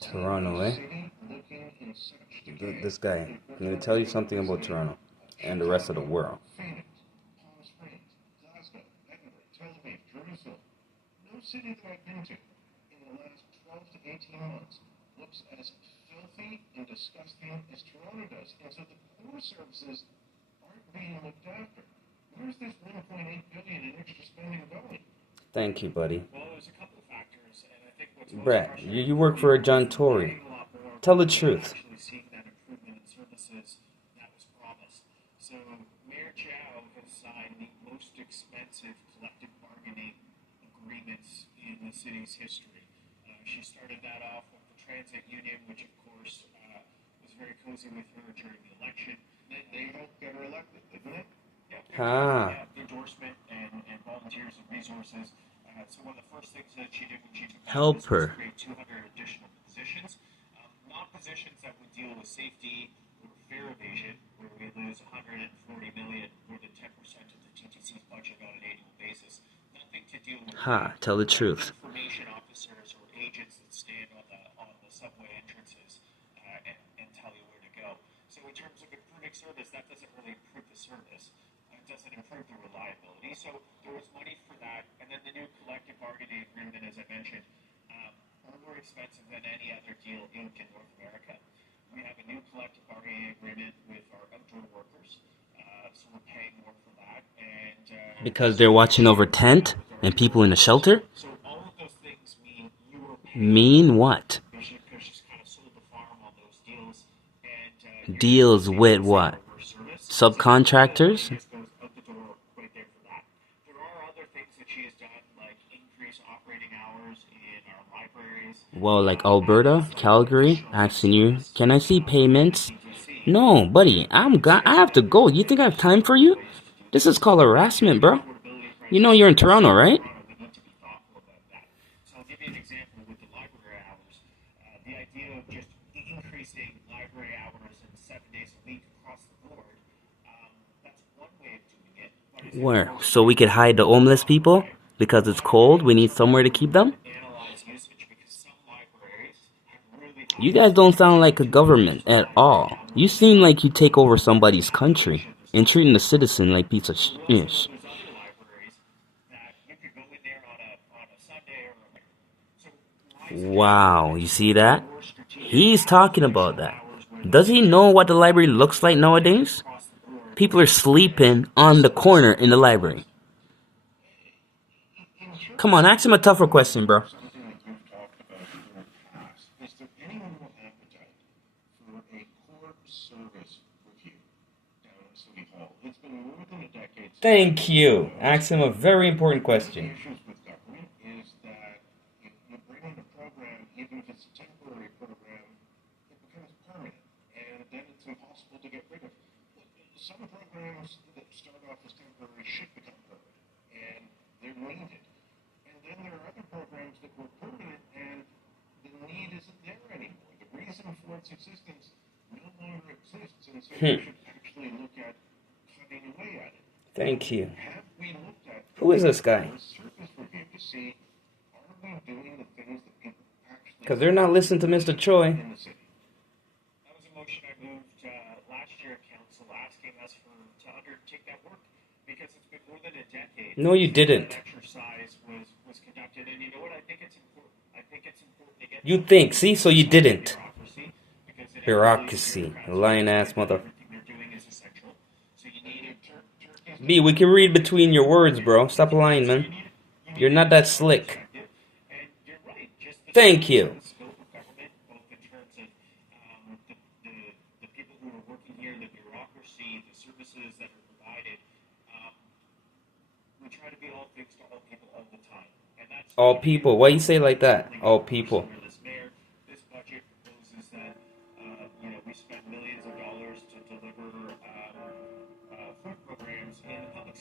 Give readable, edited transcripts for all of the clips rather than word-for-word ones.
Toronto, eh? This guy. I'm going to tell you something about Toronto and the rest of the world. No city that I've been to in the last 12 to 18 months looks as filthy and disgusting as Toronto does. And so the poor services aren't being looked after. Where's this 1.8 billion in extra spending going? Thank you, buddy. Well, there's a couple of factors, and I think what's Brett, you work for a John Tory. Tell the truth. Actually seeing that improvement in services that was promised. So Mayor Chow has signed the most expensive collective bargaining agreements in the city's history. She started that off with the transit union, which of course was very cozy with her during the election. They helped get her elected, didn't they? Yeah, endorsement and volunteers and resources. So one of the first things that she did when she took office was create 200 additional positions. Not positions that would deal with safety or fare evasion, where we lose 140 million, more than 10% of the TTC's budget on an annual basis. Nothing to deal with tell the truth. Information officers or agents that stand on the subway entrances and tell you where to go. So in terms of improving service, that doesn't really improve the service. It doesn't improve the reliability. So there was money for that, and then the new collective bargaining agreement, as I mentioned, are more expensive than any other deal inked in North America. We have a new collective bargaining agreement with our outdoor workers, so we're paying more for that. And because they're watching over tent and people in a shelter? So all of those things mean you will pay. Mean what? Because she's kind of sold the farm on those deals. And deals with what? Subcontractors? Well, like Alberta, Calgary, asking you, can I see payments? No, buddy, I have to go. You think I have time for you? This is called harassment, bro. You know you're in Toronto, right? So I'll give you an example with the library hours. The idea of just increasing library hours and 7 days a week across the board, that's one way of doing it. Where? So we could hide the homeless people? Because it's cold, we need somewhere to keep them? You guys don't sound like a government at all. You seem like you take over somebody's country and treating the citizen like piece of ish. Wow, you see that? He's talking about that. Does he know what the library looks like nowadays? People are sleeping on the corner in the library. Come on, ask him a tougher question, bro. Thank you. Ask him a very important question. Some programs that start off as temporary should become permanent, and they're needed. And then there are other programs that were permanent, and the need isn't there anymore. The reason for its existence no longer exists, and so we should actually look at cutting away at it. Thank you. Have we looked at who is this guy? Surface review to see are we doing the things that people actually? Because they're not listening to Mr. Choy. No, you didn't. You think, see? So you didn't. Bureaucracy. Lying ass mother. B, we can read between your words, bro. Stop lying, man. You're not that slick. Thank you. All people. Why you say like that? All people.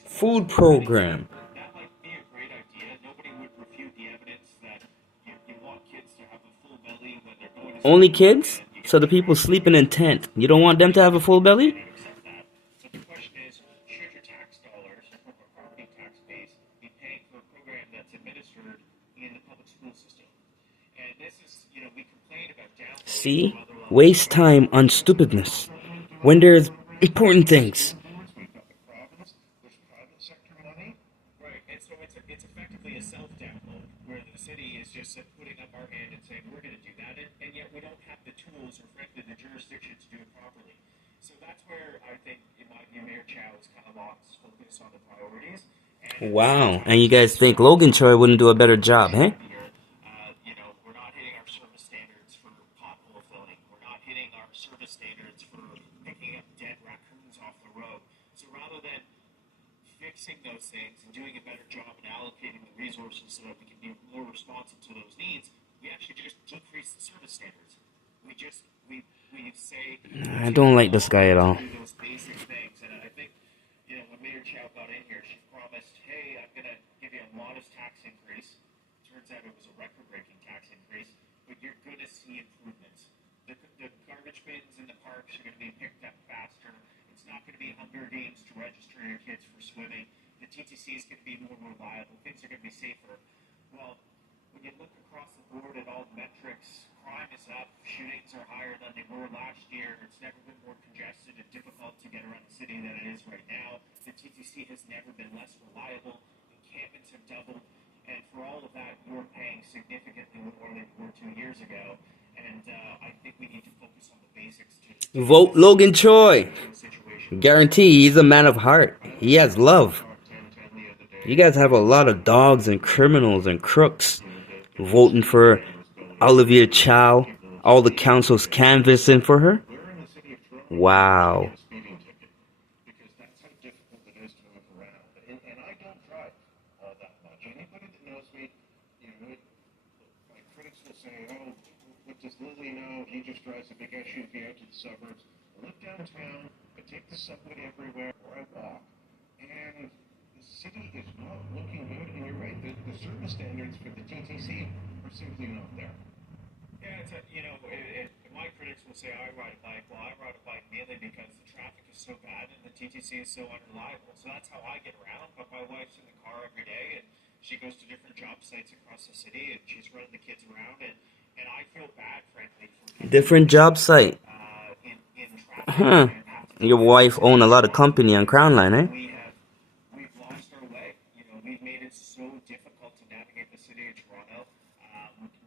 Food program. Only kids? So the people sleeping in tent, you don't want them to have a full belly? And this is, we complain about downloading See? from other Waste levels. time on stupidness when there's important things. We've got the province, there's private sector money. Right, and so it's effectively a self-download where the city is just putting up our hand and saying we're going to do that, and yet we don't have the tools or frankly the jurisdiction to do it properly. So that's where I think, in my view, Mayor Chow has kind of lost focus on the priorities, and at the same Wow. time And you guys think Logan Troy wouldn't do a better job, eh? we're not hitting our service standards for pothole filling. We're not hitting our service standards for picking up dead raccoons off the road. So rather than fixing those things and doing a better job and allocating the resources so that we can be more responsive to those needs, we actually just decrease the service standards. We say I don't like this guy at to all. do those basic things, and I think when Mayor Chow got in here, she promised, "Hey, I'm going to give you a modest tax increase." Turns out it was a record-breaking tax increase, but you're going to see improvements. The garbage bins in the parks are going to be picked up faster. It's not going to be Hunger Games to register your kids for swimming. The TTC is going to be more reliable. Things are going to be safer. Well, when you look across the board at all the metrics, crime is up, shootings are higher than they were last year. It's never been more congested and difficult to get around the city than it is right now. The TTC has never been less reliable. Encampments have doubled. And for all of that, you're paying significantly more than you were 2 years ago. And I think we need to focus on the basics to Vote Logan Troy. situation. Guarantee he's a man of heart. He has love. Talked 10 the other day. You guys have a lot of dogs and criminals and crooks voting for Olivia Chow. All the councils canvassing for her. Where in the city of Toronto Wow. a speeding ticket? Because that's how difficult it is to move around. And I don't drive all that much. Anybody that knows me, my critics will say, "Oh, what does Lily know? He just drives a big SUV out to the suburbs." I live downtown. I take the subway everywhere, or I walk. And the city is not looking good. And you're right. The service standards for the TTC are simply not there. Yeah, my critics will say I ride a bike. Well, I ride a bike mainly because the traffic is so bad and the TTC is so unreliable. So that's how I get around. But my wife's in the car every day, and she goes to different job sites across the city, and she's running the kids around. And I feel bad, frankly, for people Different job site. in traffic Huh. and have to Your take the wife own a lot of city company on Crown Line, eh? we've lost our way. We've made it so difficult to navigate the city of Toronto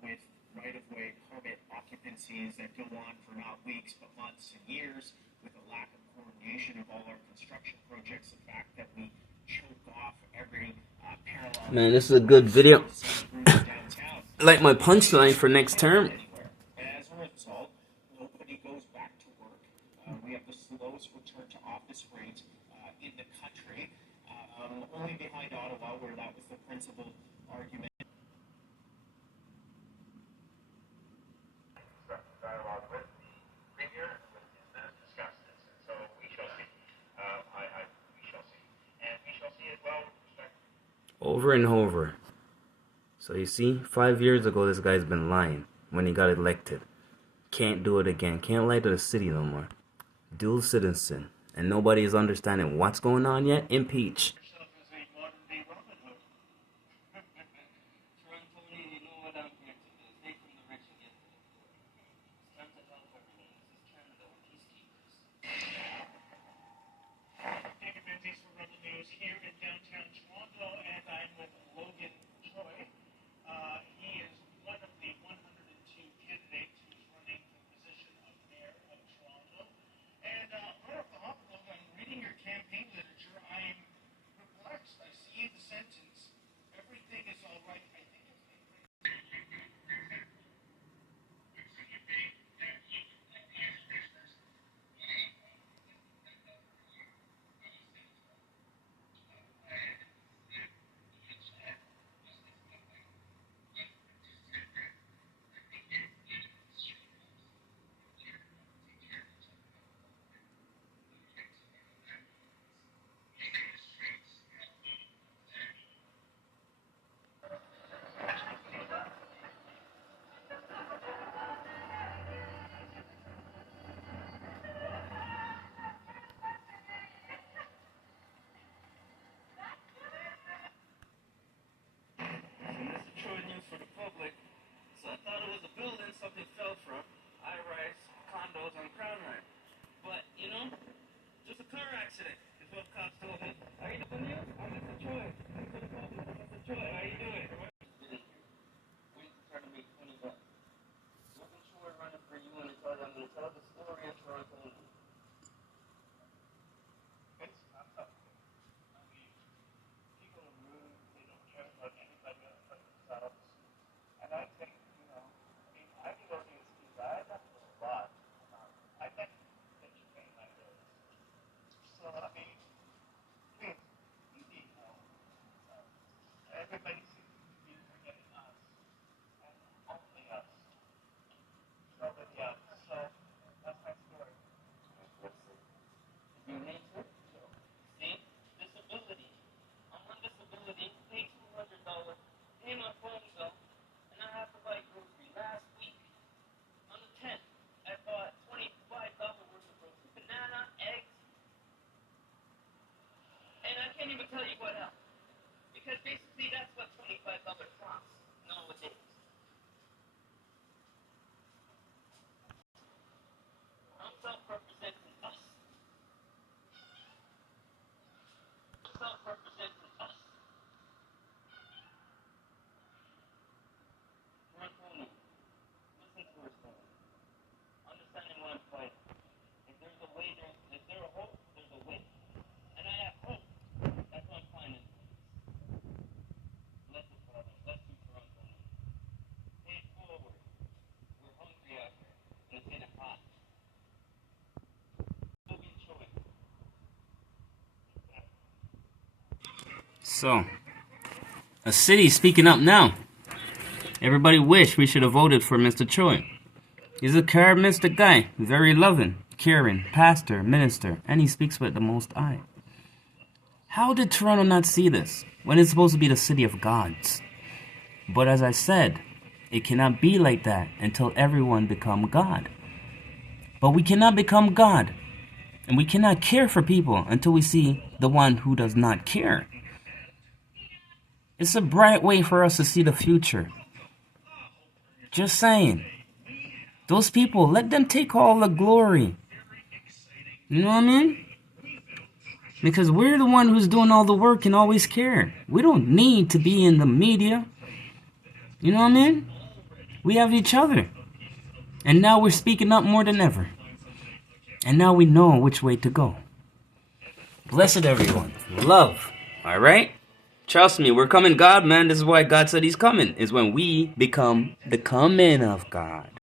with right-of-way permit occupancies that go on for not weeks but months and years, with a lack of coordination of all our construction projects. The fact that we choke off every parallel. Man, this is a good video. Downtown. Like my punchline for next term. Anywhere. As a result, nobody goes back to work. We have the slowest return to office rate in the country, only behind Ottawa, where that was the principal argument. Dialogue with the premier and with his minister discuss this, and so we shall see. We shall see, and we shall see as well with respect. Over and over. So you see, 5 years ago this guy's been lying when he got elected. Can't do it again. Can't lie to the city no more. Dual citizen. And nobody is understanding what's going on yet. Impeach. Yourself as a modern day Robin Hood. Tony, you know what I'm here to do. Take from the rich and give to the poor. It's time to help everyone. This is Canada. We're peacekeepers. David Menzies for Rebel News here in downtown Toronto, and I'm with Logan Troy. He is one of the 102 candidates who's running for the position of mayor of Toronto. And right off the hop, Logan, I'm reading your campaign literature. I'm trying to make $20. Looking Choy running for you, and I'm going to tell the story of Toronto. It's not tough. I mean, people are rude. They don't care about anybody else but themselves. And I think, I can go against these guys. I have a lot. I think that you pay my bills. So, please, you need help. Everybody seems to be forgetting us. And only us. Nobody else. So, that's my story. You need to. See? Disability. I'm on disability. Pay $200. Pay my phone bill. And I have to buy groceries. Last week, on the 10th, I bought $25 worth of groceries. Banana, eggs. And I can't even tell you what else. Because basically that's what $25 costs nowadays. I'm self-representing us. Self-representing us. Toronto, listen to her story. Understanding what I'm fighting. If there's a way, if there's a hope, there's a way. And I have hope. That's what I'm finding. Bless the Father. Bless you, Toronto. Pay it forward. We're hungry out here. And it's getting hot. Choy. So, a city speaking up now. Everybody wish we should have voted for Mr. Choy. He's a charismatic guy, very loving, caring, pastor, minister, and he speaks with the Most High. How did Toronto not see this when it's supposed to be the city of gods? But as I said, it cannot be like that until everyone become God. But we cannot become God, and we cannot care for people until we see the one who does not care. It's a bright way for us to see the future. Just saying. Those people, let them take all the glory. You know what I mean? Because we're the one who's doing all the work and always care. We don't need to be in the media. You know what I mean? We have each other. And now we're speaking up more than ever. And now we know which way to go. Blessed everyone. Love. Alright? Trust me, we're coming God, man. This is why God said he's coming. Is when we become the coming of God.